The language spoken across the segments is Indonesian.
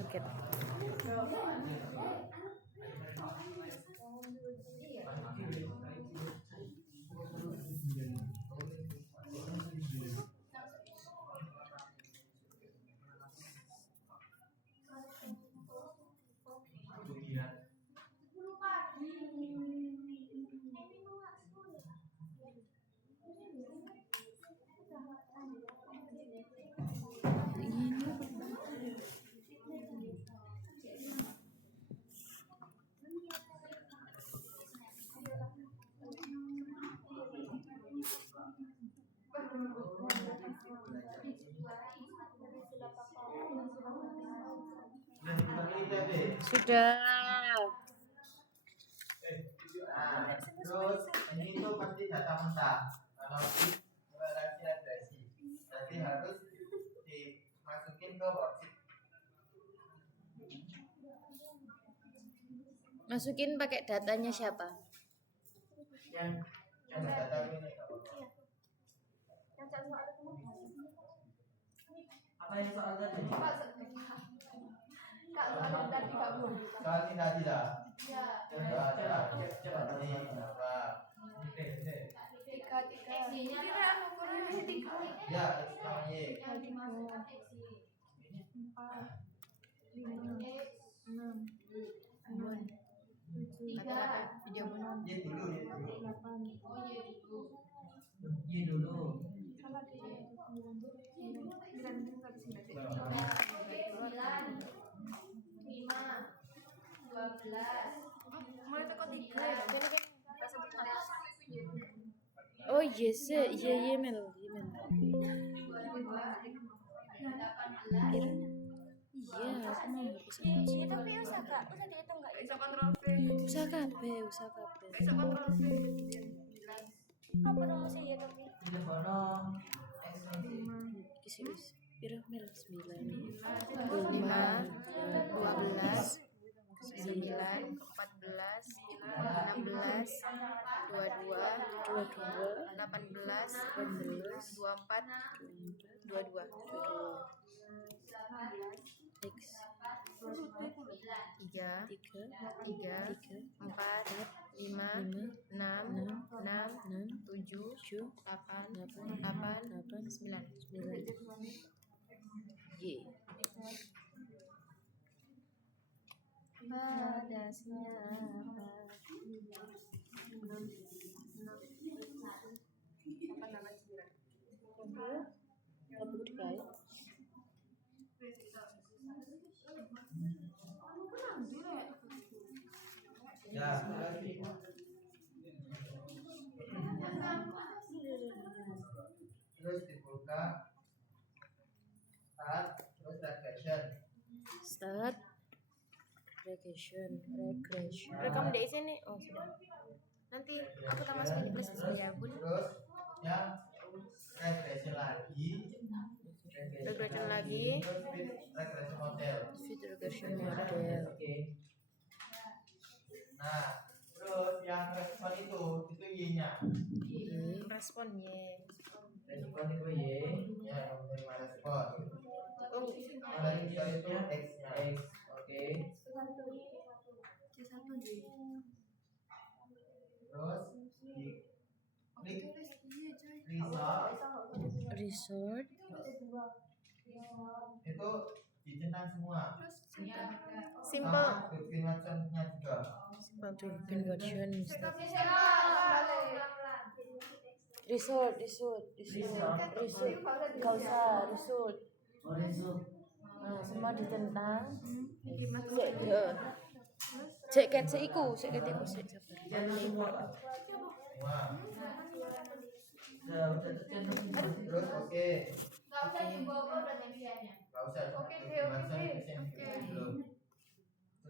Kaget. Sudah. Terus ini tuh pasti data mentah. Kalau di regresi, jadi harus dimasukin ke worksheet. Masukin pakai datanya siapa? Yang data ini apa yang soal tadi? Soal tidak. Ya. Coba ini berapa? X-nya Ya, X sama Y. Video Y dulu. Y dulu. 12. Mulai teko 3. Oh yes, iya Mel. Iya, aku mau bisa. Tapi usah dihitung enggak? Bisa kontrol V. Usah kabeh. Bisa kontrol V. Apa rumusnya ya tapi? Ini bono X Wis. Piro Mel? 9. 5, 12, 9, 14, 16, 22, 18, 24, 22. X 3, 4, 5, 6, 6, 7, 8, 9. Y. Pada siapa? Aku dikait. Ya, terus dibuka terus Start regression. Rekam di sini. Oh, sudah. Nanti aku tambah sekali plus ya, Bun. terus yang regression lagi terus regression model. Fit regression model. Oke. Nah, terus yang respon itu Y-nya. Respon Y. Respon itu Y. Ya, yang menerima respon. Oh, Yang itu X-nya. Oke. Terus di klik Resort. itu dicentang semua. simple. Bikin website-nya juga. Turbine version. Resort. Gak usah resort. Nah, semua ditentang. Cek ket iku. Semua. Terus oke. Gak usah dibawa udah tempiannya. Gak usah. Oke.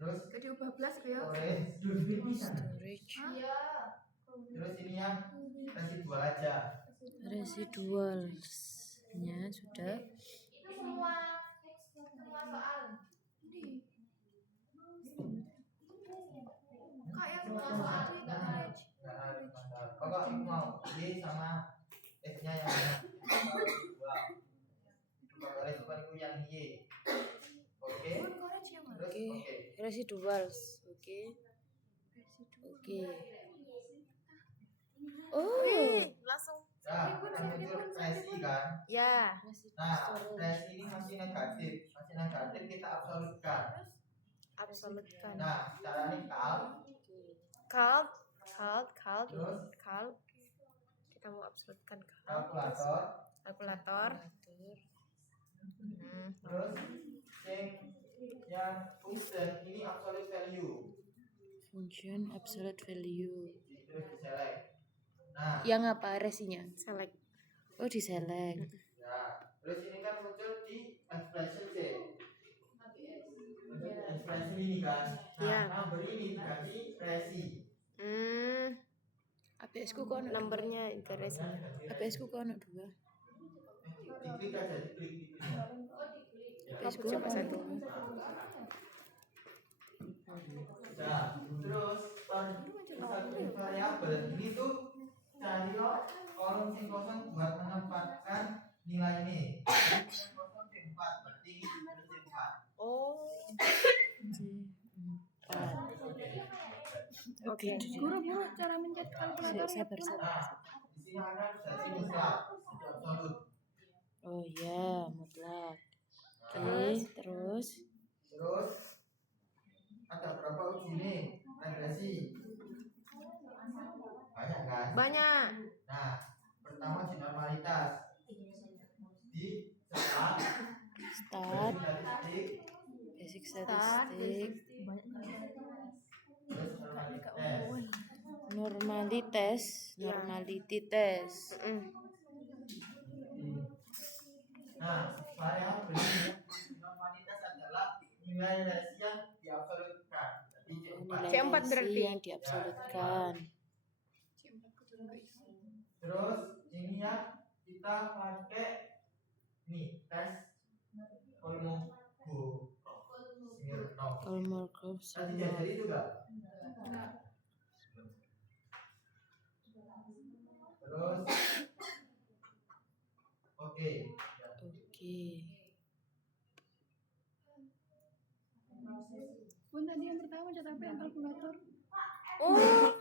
Terus Jadi 12 ya. storage. Storage. Iya. Terus ininya residual aja. Residualsnya sudah. Itu semua soal. Kak yang Semua soal soal. itu enggak knowledge. Nggak ada masalah. Pokok ibu mau Y sama S-nya yang mana? Dua. Pokok resiko itu yang Y. Oke. Bukan knowledge yang mana? Terus Oke. oke. Residuals. Oke. Oke. Oh. Langsung. Nah, kan muncul resi kan? Ya. Nah, resi ini masih negatif. Masih negatif kita absolutkan. Absolutkan. Nah, caranya Kalt. Terus? Kita mau absolutkan kalkulator, kalkulator. terus yang function ini absolute value. Function absolute value. Terus diselect. Nah, Yang apa resinya? Select. Oh, diselect. ya. Terus ini kan muncul di expression C. Muncul di expression ini kan. Nah, Ya. number ini diganti resi. APS ku kok ono Nomornya interestnya. APS ku kok ono 2. Diklik aja, diklik. APS ku Coba satu. Nah, terus variabel ini tuh cari kolom sing kosong buat menempatkan nilai ini. Kosong D4 berarti harus D4. Oh. Oke. Guru cara mencet kalkulator. Sabar. Nah, di sini ada versi mutlak, jadi absolut. Oh ya, mutlak. Oke, terus Terus ada berapa uji nih? Regresi. Banyak kan? Banyak. Nah, pertama uji normalitas. Di start, start, statistik, basic statistik, terus normalitas. normality test. Nah, variabel normalitas adalah nilai resi yang diabsolutkan. Jadi Nilai C4 resi berarti. yang diabsolutkan. Terus ini ya kita pakai ini tes Kolmogorov. Kolmogorov Tadi sama diajari itu enggak? Terus oke. Bun tadi yang pertama cat apa yang kalkulator? Oh.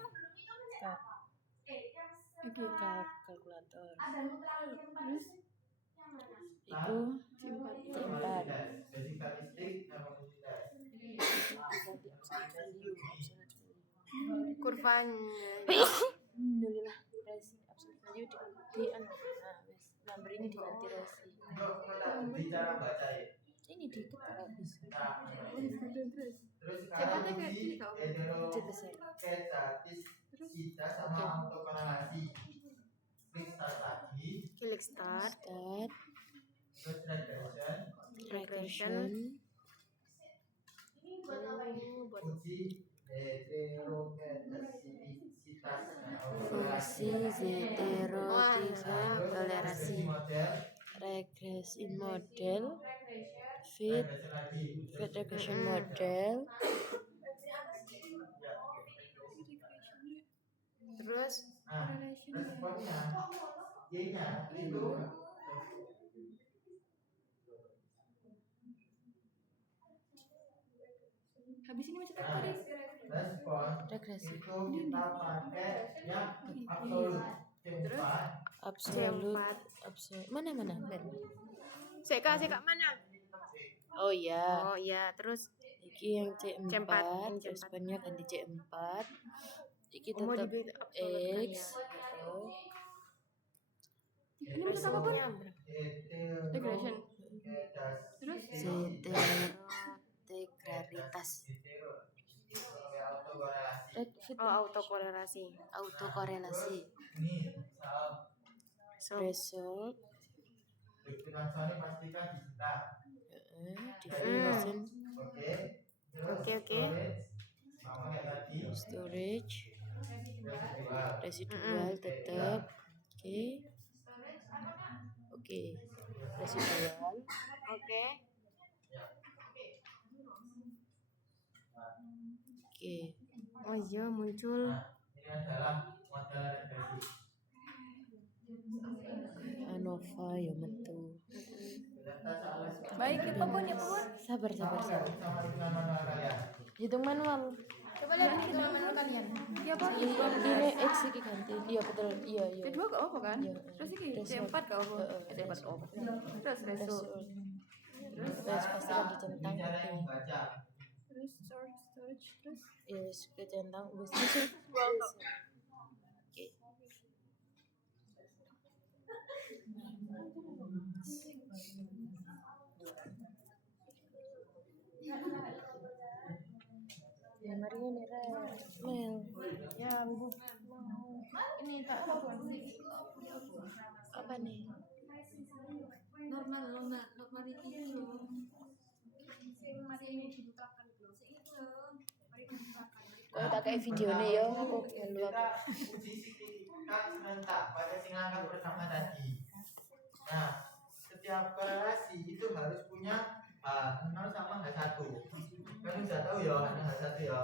kalkulator. Terus Itu C4. C4. Basic statistik normalitas. Kurvanya. Alhamdulillah resi absolute value di anu. Nah, wes number ini diganti resi. Untuk bicara baca ya. Ini dikit habis. Nah, terus Cepatnya sekarang kayak uji gini tau. heterostatisisitas sama autokorelasi. Klik start lagi, Klik start. Start, terus regression, uji heterostatisisitas fungsi heterotifa tolerasi, regresi model, regresi model, fit regression model, Terus nah responnya Y-nya itu habis ini masih nah, respon regresi, itu kita pakai yang absolut C4 absolut, mana? Seka mana? Oh ya, Oh iya, terus iki yang C4, C4, yang C4. responnya ganti C4, iki mau tetap dibikin absolutkan X, ya. oh, ini masih apa pun? Regression. Terus integralitas, autokorelasi. autokorelasi. autokorelasi, Ini misal result, dimensioni pastikan digital. division, Oke. Oke. Storage sama kayak tadi. storage, Residual. Residual tetap. Oke. Residual. Oke. Oke. Oh iya muncul. Nah, ini adalah model regresi. ANOVA ya metu. Data soal Baik ya Pak Bun ya Pak Bun. Sabar. sama hitungan manual kalian. Hitung manual. Coba lihat hitungan manual kalian. Iya Pak. Ini X iki ganti. Iya betul. Iya. C2 gak apa kan? Iya. Terus iki Threshold. C4 gak apa? C4 apa? Terus threshold. Terus pastikan dicentang. Ini cara yang membaca. Terus storage terus Ya wis kecentang wis Oke. Ya mari ini Mel. ya Bu. Ini tak Apa nih? normal itu loh. Sing mari ini dibukakan dulu. Sing itu loh. Mari dibukakan. Kok tak kayak videonya ya aku melu Kita apa? uji signifikan serentak pada singkat pertama tadi. Nah, setiap korelasi itu harus punya H0 sama H1. Kan sudah tahu ya, ada H1 ya.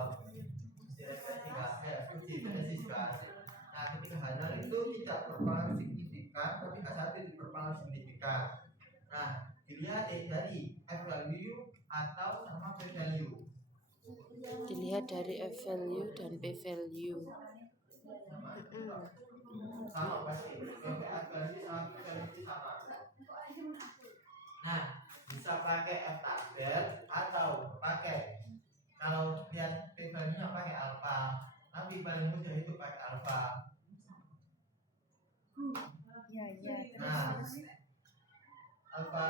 Uji tesis kan. Nah, ketika H0 itu tidak berpengaruh signifikan, tapi H1 itu berpengaruh signifikan. Nah, dilihat dari F value atau sama P value. Dilihat dari F value dan P value. Sama pasti F value sama P value itu sama. Nah, bisa pakai F tabel atau pakai kalau lihat P value nya pakai alpha, tapi paling mudah itu pakai alpha. Nah, alpha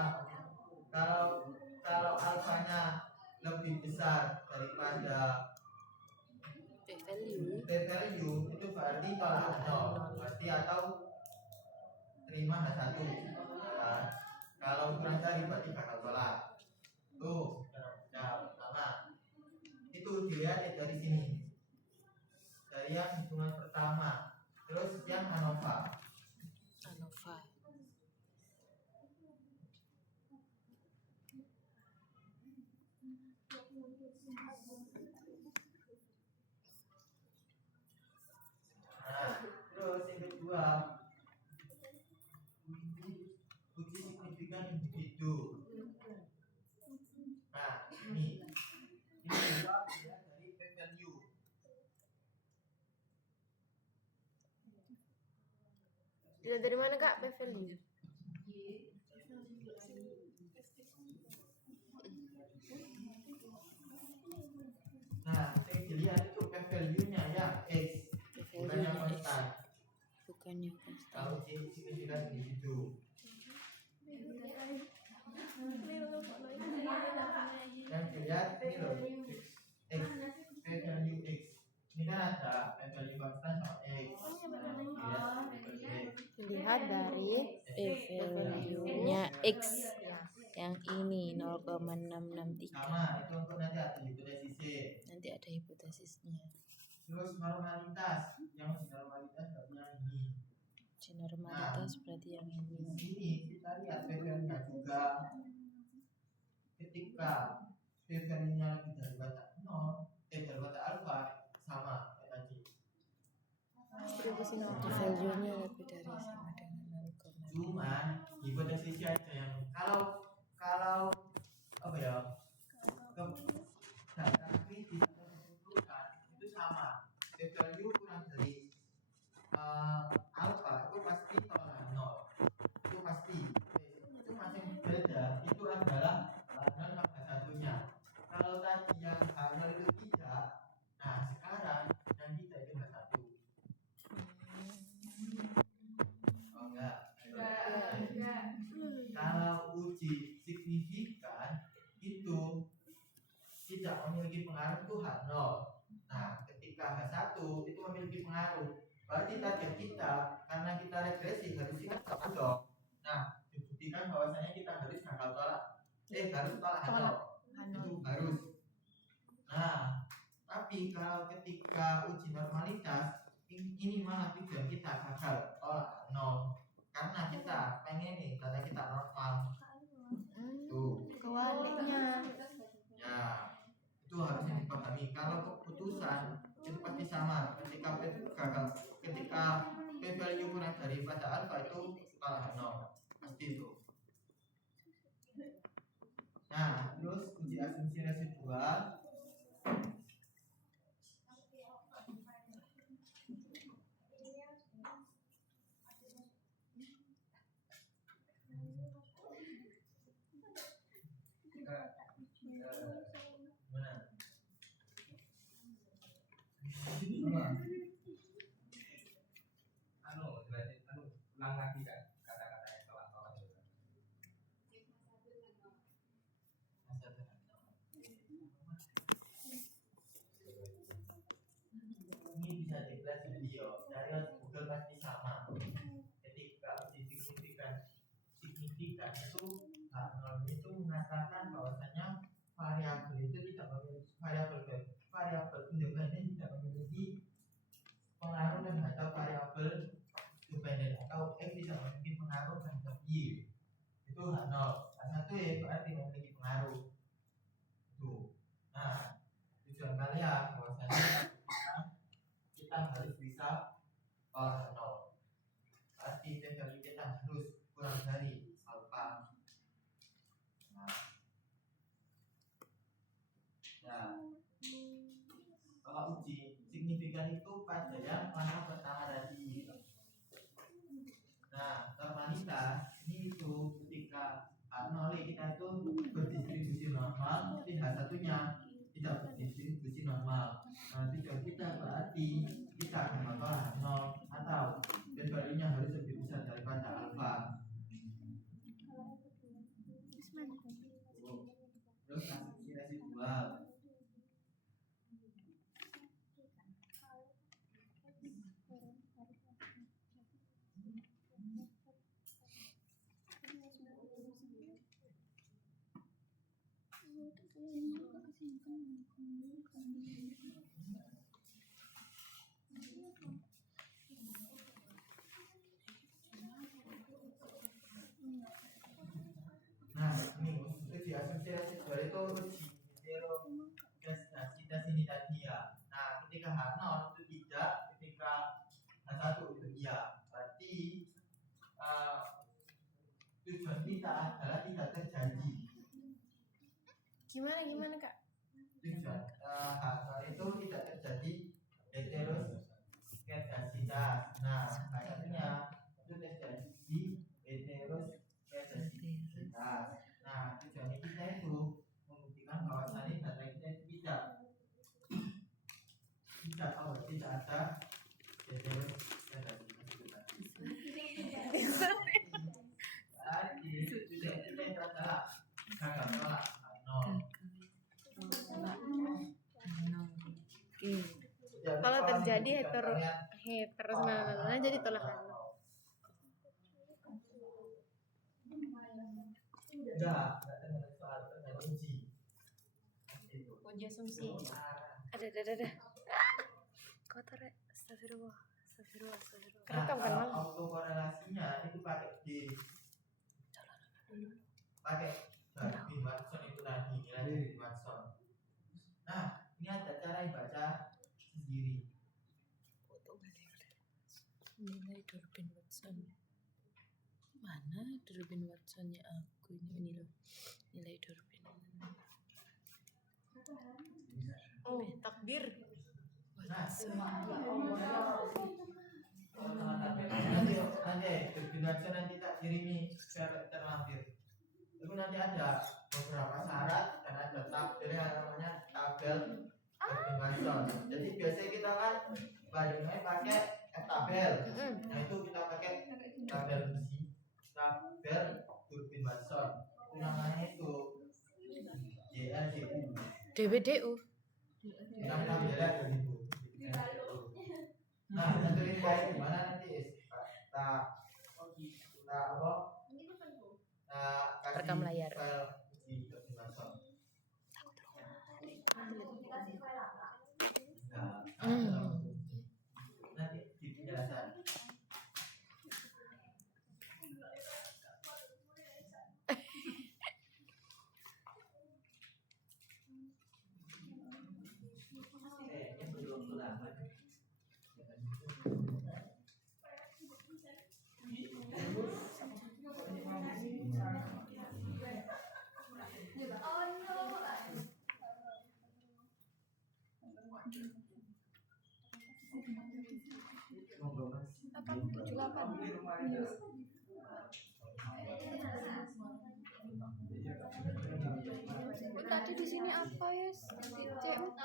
kalau alfanya lebih besar daripada P value. P value itu berarti tolak 0, berarti atau terima H1. Nah, kalau kurang dari berarti bakal tolak. Tuh, nah, pertama itu dilihat dari sini, dari yang hitungan pertama, terus yang ANOVA. ANOVA. Nah, terus yang kedua, uji signifikan individu. Nah, ini juga dilihat dari P value. Dilihat dari mana Kak P value? Nah, yang dilihat itu P value-nya ya X, P bukan yang value X. konstan. Bukan yang konstan. Kalau uji signifikan individu. Yang dilihat ini loh, X, P value X. Ini kan ada P value konstan sama X. Dilihat P value X. Dilihat dari P value-nya X. Yang ini 0,663. Sama, itu untuk nanti ada hipotesisnya. Nanti ada hipotesisnya. Terus normalitas, yang uji normalitas berarti yang ini. Normalitas berarti yang Di ini. sini kita lihat P value-nya juga. Ketika P value-nya lebih dari bata 0, dari bata alpha sama kayak tadi. distribusi P normal. value-nya lebih dari sama dengan 0,6. Cuman hipotesisnya aja yang kalau apa ya, data kritis atau kesimpulan itu sama. P value kurang dari alpha itu pasti tolak 0. Itu pasti. Itu masih beda. Itu adalah H0 sama H1-nya. Kalau tadi yang H0 itu tidak, nah sekarang yang tidak itu H1. Oh enggak. Kalau uji signifikan itu tidak memiliki pengaruh itu H0. Nah, ketika H1 itu memiliki pengaruh, berarti target kita karena kita regresi harusnya kan dong. Nah, dibuktikan bahwasanya kita harus bakal harus tolak H0. Itu harus. Nah, Tapi kalau ketika uji normalitas ini malah tujuan kita gagal tolak nol karena kita pengen nih data kita normal. Tuh Kewaliknya. ya itu harusnya dipahami. Kalau keputusan itu pasti sama ketika gagal, ketika p-value kurang daripada alfa itu tolak nol pasti itu. Nah terus uji asumsi residual. Ulang lagi kan kata-kata yang salah-salah itu. Ini bisa dikelas di video dari Google pasti sama. Ketika uji signifikan itu hak nol itu mengatakan bahwasanya variabel itu tidak memiliki variabel independen tidak memiliki pengaruh terhadap variabel dependen atau x tidak memiliki pengaruh terhadap y. Itu hak nol. Hak satu ya berarti memiliki pengaruh. Itu. Nah, tujuan kalian bahwasanya kita harus bisa tolak nol. Pasti value kita harus kurang dari alfa. Nah, kalau uji signifikan itu pada yang langkah pertama tadi. Nah, normalitas ini itu ketika nol kita itu berdistribusi normal, tapi satunya tidak berdistribusi normal. Nah, tujuan kita berarti kita akan menolak nol atau value-nya harus lebih besar daripada alfa. Terus asumsi residual. Nah, ini uji asumsi residual itu uji heterogesitas ini tadi ya. Nah, ketika H0 itu tidak, ketika H1 itu iya. Berarti tujuan kita adalah tidak terjadi. Gimana Kak? Tujuan H0 itu tidak terjadi heterogesitas. Nah, satunya itu terjadi heterogesitas. Nah, tujuannya kita itu membuktikan bahwasannya data kita itu tidak ada heterogesitas. Berarti tujuan kita itu adalah gagal tolak nol. Oke. Kalau terjadi heteros jadi tolak nol. Enggak tergantung soal uji. Uji asumsi. Ada. Kotor ya. Astagfirullah. Nah, Kerekam kan Mal? autokorelasinya itu pakai Darwin Watson itu tadi, nilai dari Watson. Nah, ini ada cara yang baca sendiri. Nilai Darwin Watson. Mana Darwin Watsonnya aku ini loh. Nilai Darwin. Oh, takdir. Nah, Watson. nanti Darwin nanti tak kirimi secara terlampir. Itu nanti ada beberapa syarat dan ada tabel yang namanya tabel Darwin Watson. Jadi biasanya kita kan bandingnya pakai tabel. Nah itu kita pakai tabel besi, tabel Darwin Watson. Itu namanya itu JLJU. DWDU. Kita tabelnya begitu. Nah, tentuin kayak gimana nanti kita apa? Rekam layar. File di Darwin Watson. Nanti di penjelasan. Yang belum lama. Monggo Mas. 878. Tadi di sini apa ya? C4.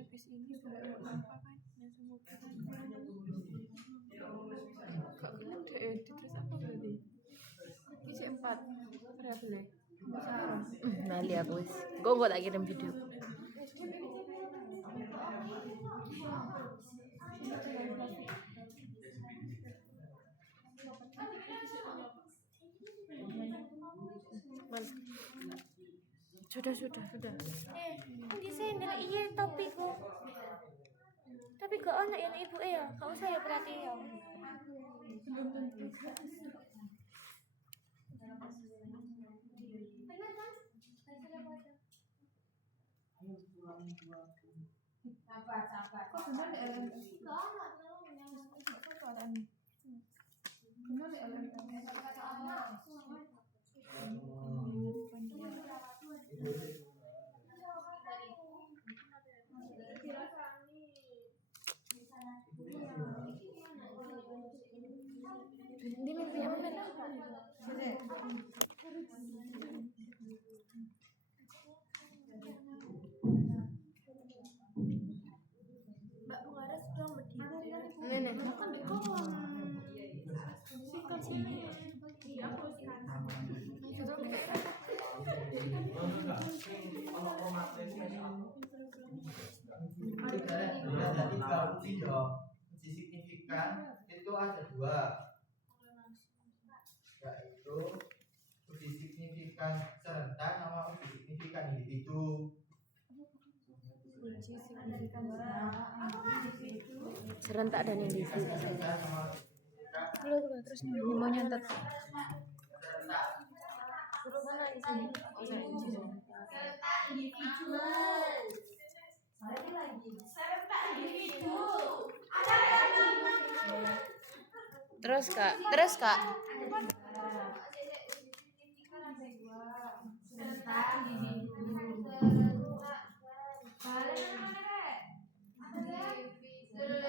Habis ini sudah apa kan? Yang semua gak gelap deh, terus apa berarti? Ini C4 variabel. Nali aku wis. Gue tak kirim video. Sudah. Ini saya ndak iya topikku. Tapi gak ono yang ibu ya, gak usah ya berarti ya. Sabar. Kok benar ada LM? Gak ono yang Kok ada nih? Benar ada LM? Ini mimpi apa mana? Mbak Bularas sudah berdiri. Nenek. Kan di kolom. Sikat sini. Iya, aku sikat. Jadi kalau uji signifikan itu ada dua, yaitu uji signifikan serentak sama uji signifikan individu. Serentak dan individu. Serentak sama Belum terus nih mau nyantet. serentak. Suruh mana di sini? Oh, saya di sini. Serentak individu. Serentak individu. Ada lagi. Terus kak.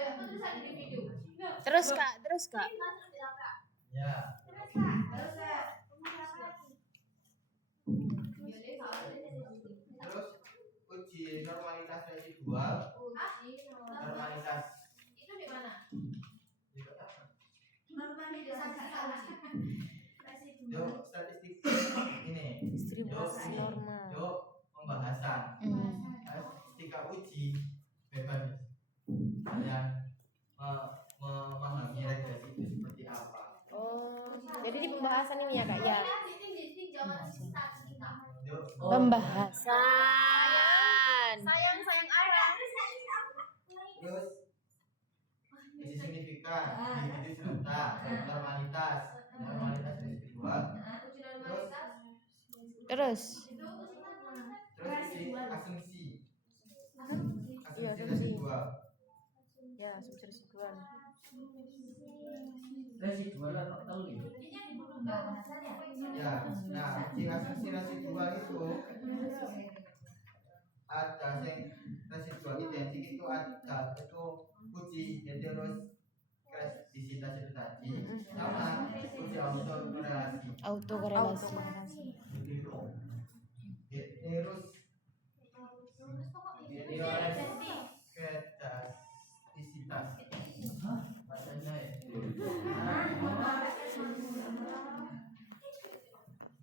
Serentak individu. Terus kak. Ya. Terus uji normalitas residual. Normalitas Itu di mana? Yuk statistik ini. Distribusi normal. Yuk pembahasan. Ketika uji bebas kalian memahami regresi itu seperti apa. Oh, jadi di pembahasan ini ya kak ya. Yuk, Pembahasan. Sayang ayah. terus uji signifikan, individu serentak, normalitas residual, Terus. uji asumsi Iya, asumsi. residual. Ya, asumsi residual. Residual atau telu Ya, nah uji asumsi residual itu ada yang residual identik itu ada itu uji heteroskedisitas itu tadi sama uji autokorelasi. Autokorelasi. Heteroskedisitas. Bacanya ya.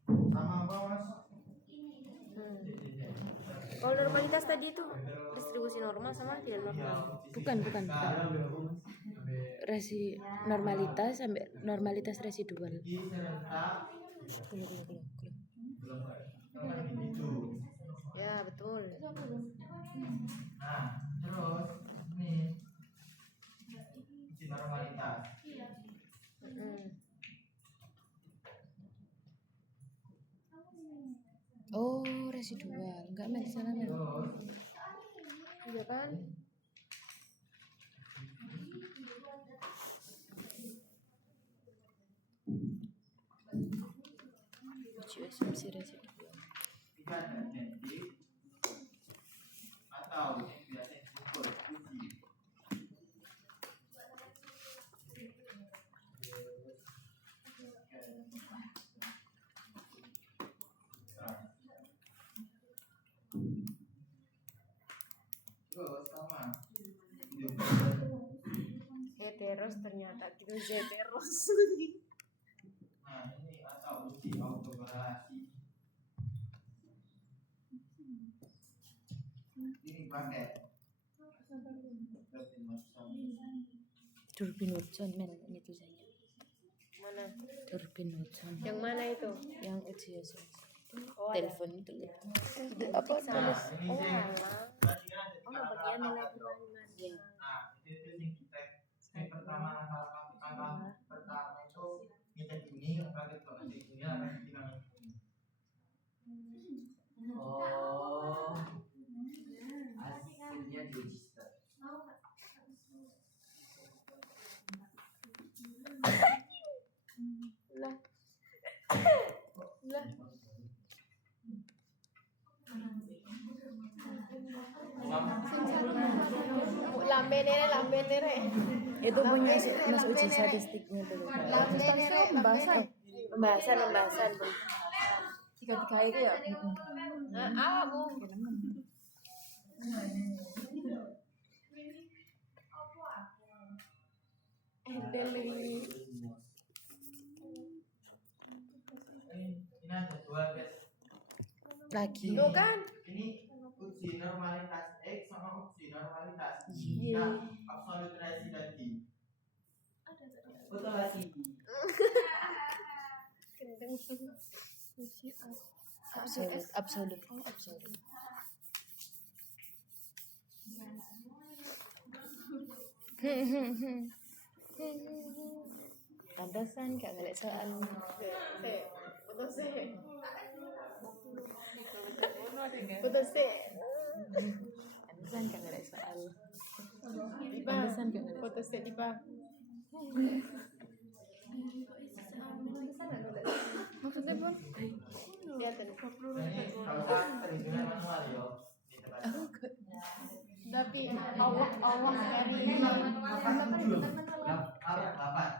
Sama apa mas? normalitas tadi itu distribusi normal sama tidak normal. Bukan. Normalitas sampai normalitas residual. Di serentak Kulo. belum kan gitu. Ya betul. Nah, terus ini uji normalitas. Oh, residual. Enggak men sana men. Terus Iya kan? Uji asumsi residual. jika ada identik atau yang biasa disebut uji. Terus sama Heteros ternyata gitu heteros. nah ini atau uji autokorelasi. Ini pakai Durbin Watson men ini tulisannya. Mana? Durbin Watson. Yang mana itu? Yang uji asumsi. Oh, ada. Telepon itu lihat. Itu apa nah tulis? ini Oh, sing alah. berarti kan ada Oh, tiga bagian langkah, lagi Bro. Iya. Nah, itu yang kita yang pertama langkah pertama itu ngecek ini langkah kedua ngecek ini langkah ketiga ngecek ini. Oh, hasilnya diregister. Lambe nere. Itu punya Mas uji statistiknya dulu. Pembahasan. Tiga itu ya. Aku. Ini ada dua guys. Lagi. Tuh kan? Ini uji normalitas X sama uji normalitas Y. Iya. Nah, absolut residency. Betul lagi. Absolut. Pantesan gak ngelek soal. Putus sih. Pantesan gak ngelek soal. Dipa. Pantesan gak ngelek. Putus sih Dipa. Maksudnya pun Lihat tadi. Ini kalau usah perhitungan manual yo. Di tempat. tapi Allah dari Apa?